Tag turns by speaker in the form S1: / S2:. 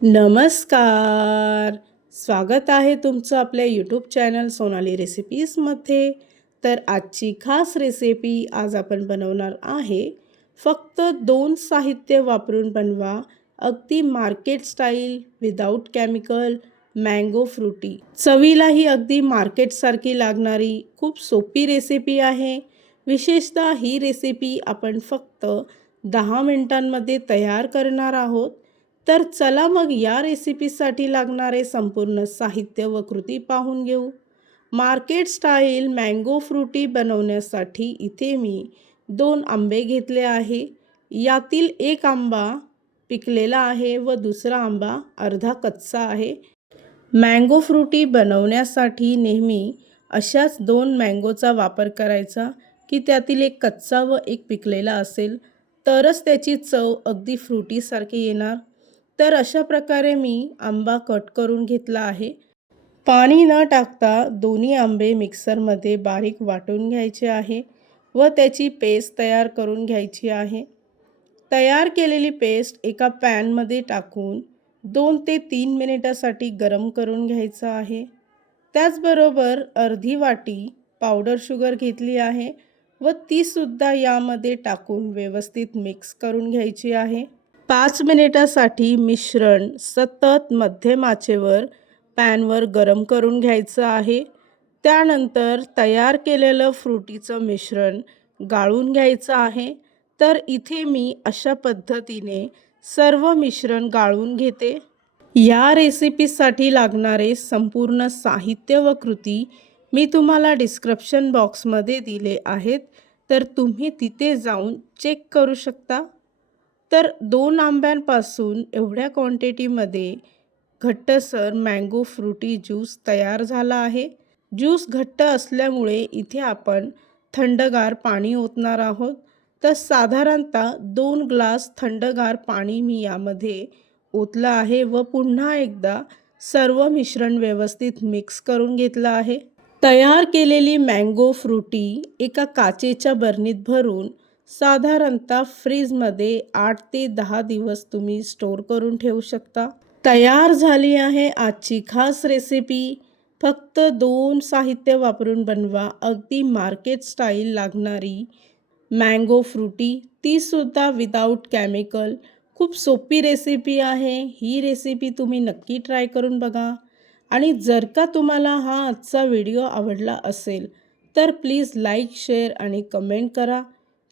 S1: नमस्कार. स्वागत आहे तुमचं आपल्या यूट्यूब चॅनल सोनाली रेसिपीजमध्ये तर आजची खास रेसिपी आज आपण बनवणार आहे. फक्त दोन साहित्य वापरून बनवा. अगदी market style without chemical mango Frooti चवीलाही अगदी मार्केटसारखी लागणारी खूप सोपी रेसिपी आहे. विशेषतः ही रेसिपी आपण फक्त दहा मिनिटांमध्ये तयार करणार आहोत. तर चला मग या रेसिपीसाठी लागणारे संपूर्ण साहित्य व कृती पाहून घेऊ. मार्केट स्टाईल मँगो फ्रुटी बनवण्यासाठी इथे मी दोन आंबे घेतले आहे. यातील एक आंबा पिकलेला आहे व दुसरा आंबा अर्धा कच्चा आहे. मँगो फ्रुटी बनवण्यासाठी नेहमी अशाच दोन मँगोचा वापर करायचा की त्यातील एक कच्चा व एक पिकलेला असेल तरच त्याची चव अगदी फ्रुटीसारखी येणार. तर अशा प्रकारे मी आंबा कट करून घेतला आहे. पाणी न टाकता दोन्ही आंबे मिक्सरमध्ये बारीक वाटून घ्यायचे आहे व त्याची पेस्ट तयार करून घ्यायची आहे. तयार केलेली पेस्ट एका पॅनमध्ये टाकून दोन ते तीन मिनिटासाठी गरम करून घ्यायचं आहे. त्याचबरोबर अर्धी वाटी पावडर शुगर घेतली आहे व तीसुद्धा यामध्ये टाकून व्यवस्थित मिक्स करून घ्यायची आहे. पाच मिनिटासाठी मिश्रण सतत मध्यमाचेवर पॅनवर गरम करून घ्यायचं आहे. त्यानंतर तयार केलेलं फ्रुटीचं मिश्रण गाळून घ्यायचं आहे. तर इथे मी अशा पद्धतीने सर्व मिश्रण गाळून घेते. या रेसिपीसाठी लागणारे संपूर्ण साहित्य व कृती मी तुम्हाला डिस्क्रिप्शन बॉक्समध्ये दिले आहेत. तर तुम्ही तिथे जाऊन चेक करू शकता. तर दोन आंब्यांपासून एवढ्या क्वांटिटीमध्ये घट्टसर मँगो फ्रुटी ज्यूस तयार झाला आहे. ज्यूस घट्ट असल्यामुळे इथे आपण थंडगार पाणी ओतणार आहोत. तर साधारणतः दोन ग्लास थंडगार पाणी मी यामध्ये ओतलं आहे व पुन्हा एकदा सर्व मिश्रण व्यवस्थित मिक्स करून घेतलं आहे. तयार केलेली मँगो फ्रुटी एका काचेच्या बरणीत भरून साधारणतः फ्रीजमध्ये आठ ते दहा दिवस तुम्ही स्टोर करून ठेवू शकता. तयार झाली आहे आजची खास रेसिपी. फक्त दोन साहित्य वापरून बनवा. अगदी मार्केट स्टाईल लागणारी मँगो फ्रुटी. तीसुद्धा विदाऊट केमिकल खूप सोपी रेसिपी आहे. ही रेसिपी तुम्ही नक्की ट्राय करून बघा. आणि जर का तुम्हाला हा आजचा व्हिडिओ आवडला असेल तर प्लीज लाईक शेअर आणि कमेंट करा.